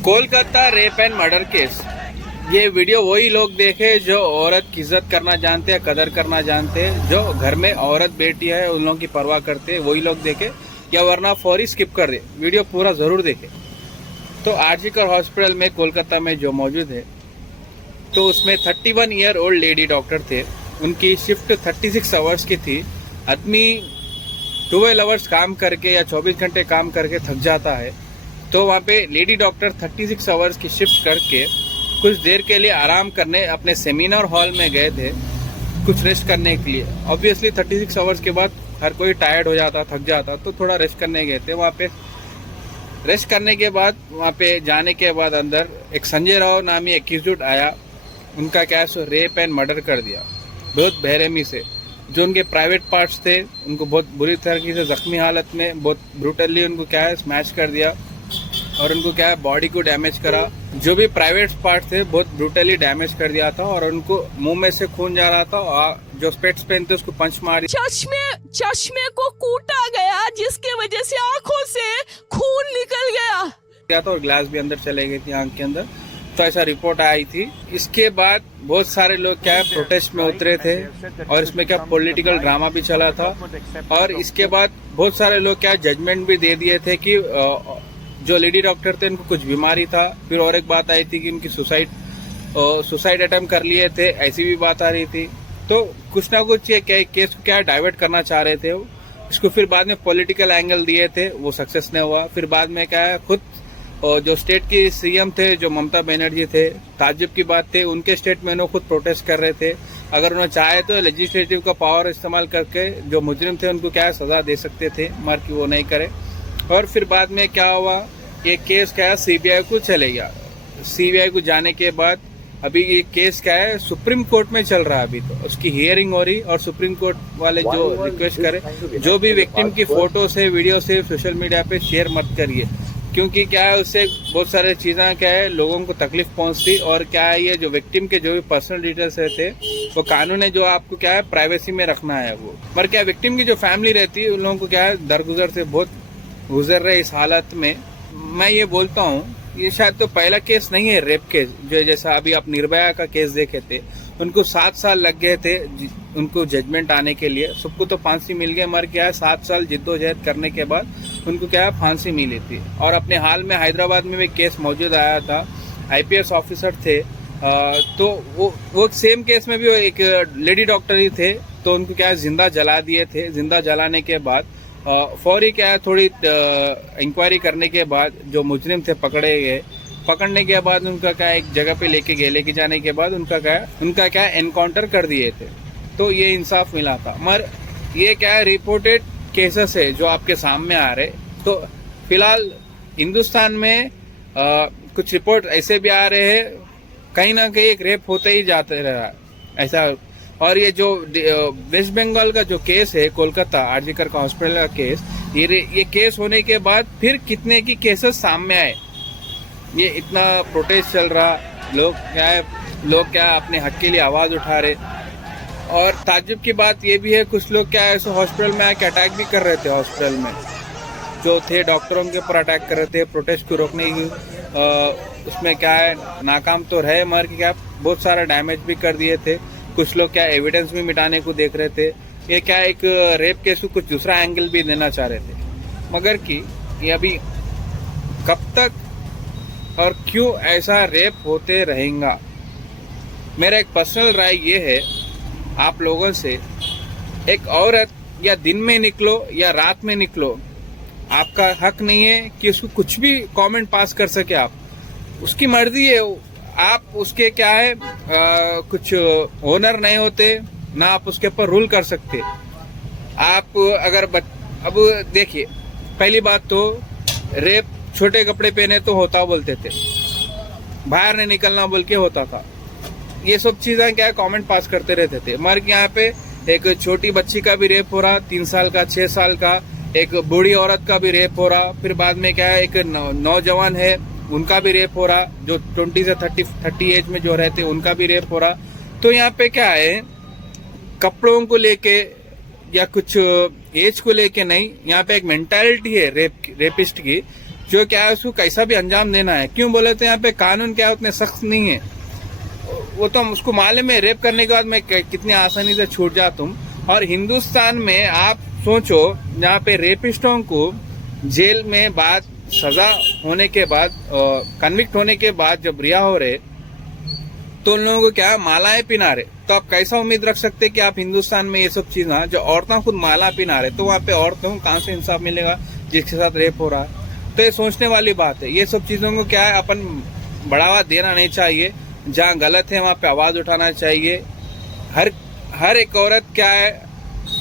Kolkata rape and murder case. ये video वही लोग देखे जो औरत की इज्जत करना जानते हैं, कदर करना जानते हैं, जो घर में औरत बेटी है उन लोगों की परवाह करते हैं, वही लोग देखे, या वरना फौरी स्किप कर दे। वीडियो पूरा जरूर देखे। तो आरजीकर हॉस्पिटल में कोलकाता में जो मौजूद है, तो उसमें 31 ईयर ओल्ड लेडी डॉक्टर थे। उनकी शिफ्ट 36 आवर्स की थी। आदमी 12 आवर्स काम करके या 24 घंटे काम करके थक जाता है, तो वहाँ पे लेडी डॉक्टर 36 आवर्स की शिफ्ट करके कुछ देर के लिए आराम करने अपने सेमिनार हॉल में गए थे, कुछ रेस्ट करने के लिए। ऑब्वियसली 36 आवर्स के बाद हर कोई टायर्ड हो जाता, थक जाता, तो थोड़ा रेस्ट करने गए थे। वहाँ पे रेस्ट करने के बाद, वहाँ पे जाने के बाद अंदर एक संजय राव नामी एक्यूज्ड आया। उनका क्या है, रेप एंड मर्डर कर दिया बहुत बेरहमी से। जो उनके प्राइवेट पार्ट्स थे उनको बहुत बुरी तरीके से जख्मी हालत में बहुत ब्रूटली उनको क्या है स्मैश कर दिया, और उनको क्या है बॉडी को डैमेज करा। जो भी प्राइवेट पार्ट थे बहुत ब्रूटली डैमेज कर दिया था, और उनको मुंह में से खून जा रहा था, और जो स्पेक्स पहनते उसको पंच मारी। चश्मे को कूटा गया, जिसके वजह से आंखों से खून निकल गया था, और ग्लास भी अंदर चले गई थी आंख के अंदर। तो ऐसा रिपोर्ट आई थी। इसके बाद बहुत सारे लोग क्या है प्रोटेस्ट में उतरे थे, और इसमें क्या पॉलिटिकल ड्रामा भी चला था। और इसके बाद बहुत सारे लोग क्या जजमेंट भी दे दिए थे कि जो लेडी डॉक्टर थे उनको कुछ बीमारी था। फिर और एक बात आई थी कि उनकी सुसाइड अटेम्प्ट कर लिए थे, ऐसी भी बात आ रही थी। तो कुछ ना कुछ ये केस को क्या डाइवर्ट करना चाह रहे थे वो। इसको फिर बाद में पॉलिटिकल एंगल दिए थे, वो सक्सेस नहीं हुआ। फिर बाद में क्या है, खुद जो स्टेट की सीएम थे जो ममता बनर्जी थे, ताज्जुब की बात थी, उनके स्टेट में खुद प्रोटेस्ट कर रहे थे। अगर उन्होंने चाहे तो लेजिस्लेटिव का पावर इस्तेमाल करके जो मुजरिम थे उनको क्या है सजा दे सकते थे, मगर कि वो नहीं करे। और फिर बाद में क्या हुआ, ये केस क्या है सीबीआई को चले गया। सीबीआई को जाने के बाद अभी ये केस क्या है सुप्रीम कोर्ट में चल रहा है। अभी तो उसकी हियरिंग हो रही, और सुप्रीम कोर्ट वाले जो रिक्वेस्ट करे, जो भी विक्टिम की फोटो से वीडियो से सोशल मीडिया पे शेयर मत करिए, क्योंकि क्या है उससे बहुत सारे चीज़ें क्या है लोगों को तकलीफ पहुंचती। और क्या है ये जो विक्टिम के जो भी पर्सनल डिटेल्स रहते, वो कानून है जो आपको क्या है प्राइवेसी में रखना है वो। पर क्या विक्टिम की जो फैमिली रहती है उन लोगों को क्या है दरगुजर से बहुत गुजर रहे इस हालत में। मैं ये बोलता हूँ ये शायद तो पहला केस नहीं है रेप केस, जो जैसा अभी आप निर्भया का केस देखे थे, उनको 7 साल लग गए थे उनको जजमेंट आने के लिए। सबको तो फांसी मिल गई, मर क्या है 7 साल जिद्दोजहद करने के बाद उनको क्या है फांसी मिली थी। और अपने हाल में हैदराबाद में भी केस मौजूद आया था, आईपीएस ऑफिसर थे, तो वो सेम केस में भी एक लेडी डॉक्टर ही थे, तो उनको क्या है जिंदा जला दिए थे। जिंदा जलाने के बाद फौरी क्या है थोड़ी इंक्वायरी करने के बाद जो मुजरिम थे पकड़े गए। पकड़ने के बाद उनका क्या एक जगह पे लेके जाने के बाद उनका क्या एनकाउंटर कर दिए थे। तो ये इंसाफ मिला था। मगर ये क्या है रिपोर्टेड केसेस है जो आपके सामने आ रहे। तो फिलहाल हिंदुस्तान में कुछ रिपोर्ट ऐसे भी आ रहे हैं, कहीं ना कहीं एक रेप होते ही जाते रहा ऐसा। और ये जो वेस्ट बंगाल का जो केस है कोलकाता आरजीकर का हॉस्पिटल का केस, ये केस होने के बाद फिर कितने की केसेस सामने आए। ये इतना प्रोटेस्ट चल रहा, लोग क्या अपने हक के लिए आवाज उठा रहे। और ताज्जुब की बात ये भी है, कुछ लोग क्या ऐसे हॉस्पिटल में आके अटैक भी कर रहे थे। हॉस्पिटल में जो थे डॉक्टरों के ऊपर अटैक कर रहे थे प्रोटेस्ट को रोकने की। उसमें क्या है नाकाम तो रहे, मगर क्या बहुत सारा डैमेज भी कर दिए थे। कुछ लोग क्या एविडेंस भी मिटाने को देख रहे थे। ये क्या एक रेप केस को कुछ दूसरा एंगल भी देना चाह रहे थे, मगर कि ये अभी कब तक और क्यों ऐसा रेप होते रहेगा। मेरा एक पर्सनल राय ये है आप लोगों से, एक औरत या दिन में निकलो या रात में निकलो, आपका हक नहीं है कि उसको कुछ भी कमेंट पास कर सके। आप उसकी मर्जी है, आप उसके क्या है कुछ ओनर नहीं होते ना, आप उसके ऊपर रूल कर सकते। आप अगर अब देखिए, पहली बात तो रेप छोटे कपड़े पहने तो होता बोलते थे, बाहर नहीं निकलना बोल के होता था। ये सब चीजें क्या है कमेंट पास करते रहते थे। मगर यहाँ पे एक छोटी बच्ची का भी रेप हो रहा, 3 साल का 6 साल का, एक बूढ़ी औरत का भी रेप हो रहा। फिर बाद में क्या है एक नौजवान है उनका भी रेप हो रहा, जो 20 से 30 एज में जो रहते उनका भी रेप हो रहा। तो यहाँ पे क्या है कपड़ों को लेके या कुछ एज को लेके नहीं, यहाँ पे एक मेंटालिटी है रेपिस्ट की, जो क्या है उसको कैसा भी अंजाम देना है। क्यों बोले तो यहाँ पे कानून क्या है उतने सख्त नहीं है। वो तो उसको मालूम है रेप करने के बाद मैं कितनी आसानी से छूट जा तुम। और हिंदुस्तान में आप सोचो, यहाँ पे रेपिस्टों को जेल में बाद सजा होने के बाद, कन्विक्ट होने के बाद जब रिहा हो रहे तो उन लोगों को क्या मालाएं पिना रहे। तो आप कैसा उम्मीद रख सकते कि आप हिंदुस्तान में ये सब चीज ना, जो औरतें खुद माला पिना रहे, तो वहाँ पे औरतों को कहाँ से इंसाफ मिलेगा जिसके साथ रेप हो रहा है। तो ये सोचने वाली बात है। ये सब चीजों को क्या है अपन बढ़ावा देना नहीं चाहिए। जहाँ गलत है वहाँ पे आवाज उठाना चाहिए। हर एक औरत क्या है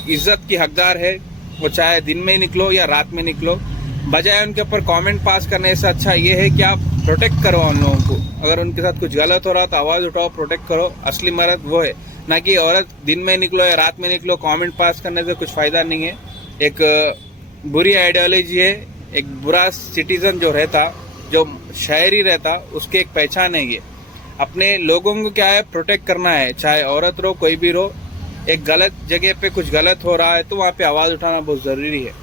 इज्जत की हकदार है, वो चाहे दिन में निकलो या रात में निकलो। बजाय उनके ऊपर कमेंट पास करने से अच्छा ये है कि आप प्रोटेक्ट करो उन लोगों को। अगर उनके साथ कुछ गलत हो रहा तो आवाज उठाओ, प्रोटेक्ट करो। असली मर्द वो है, ना कि औरत दिन में निकलो या रात में निकलो। कमेंट पास करने से कुछ फायदा नहीं है। एक बुरी आइडियोलॉजी है। एक बुरा सिटीजन जो रहता, जो शहरी रहता, उसकी एक पहचान है ये। अपने लोगों को क्या है प्रोटेक्ट करना है, चाहे औरत रो कोई भी रो। एक गलत जगह पे कुछ गलत हो रहा है तो वहाँ पे आवाज उठाना बहुत जरूरी है।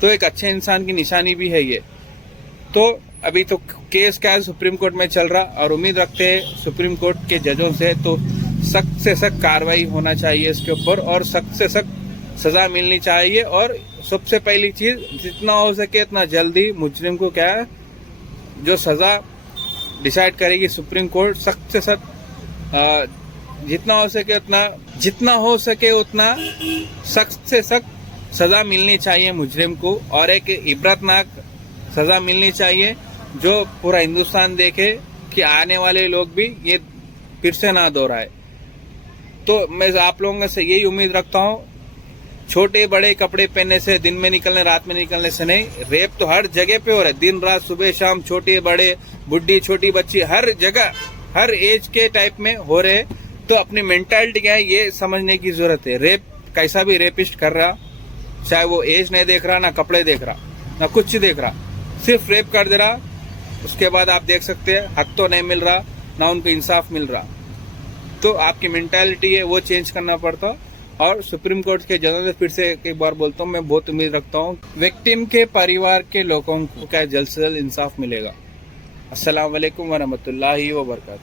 तो एक अच्छे इंसान की निशानी भी है ये। तो अभी तो केस क्या है सुप्रीम कोर्ट में चल रहा, और उम्मीद रखते हैं सुप्रीम कोर्ट के जजों से तो सख्त से सख्त कार्रवाई होना चाहिए इसके ऊपर, और सख्त से सख्त सजा मिलनी चाहिए। और सबसे पहली चीज, जितना हो सके उतना जल्दी मुजरिम को क्या है जो सजा डिसाइड करेगी सुप्रीम कोर्ट, सख्त से सख्त जितना हो सके उतना सख्त से सख्त सजा मिलनी चाहिए मुजरिम को। और एक इबरतनाक सजा मिलनी चाहिए जो पूरा हिंदुस्तान देखे कि आने वाले लोग भी ये फिर से ना दोहराए। तो मैं आप लोगों से यही उम्मीद रखता हूँ, छोटे बड़े कपड़े पहनने से, दिन में निकलने रात में निकलने से नहीं। रेप तो हर जगह पे हो रहा है, दिन रात सुबह शाम, छोटे बड़े बुढ़ी छोटी बच्ची, हर जगह हर एज के टाइप में हो रहे। तो अपनी मेंटालिटी क्या है ये समझने की जरूरत है। रेप कैसा भी रेपिस्ट कर रहा, चाहे वो एज नहीं देख रहा, ना कपड़े देख रहा, ना कुछ देख रहा, सिर्फ रेप कर दे रहा। उसके बाद आप देख सकते हैं हक तो नहीं मिल रहा, ना उनको इंसाफ मिल रहा। तो आपकी मेंटालिटी है वो चेंज करना पड़ता। और सुप्रीम कोर्ट के जजों से फिर से एक बार बोलता हूँ, मैं बहुत उम्मीद रखता हूँ विक्टिम के परिवार के लोगों को क्या जल्द से जल्द इंसाफ मिलेगा। अस्सलाम वालेकुम वरहमतुल्लाहि वबरकातुहू।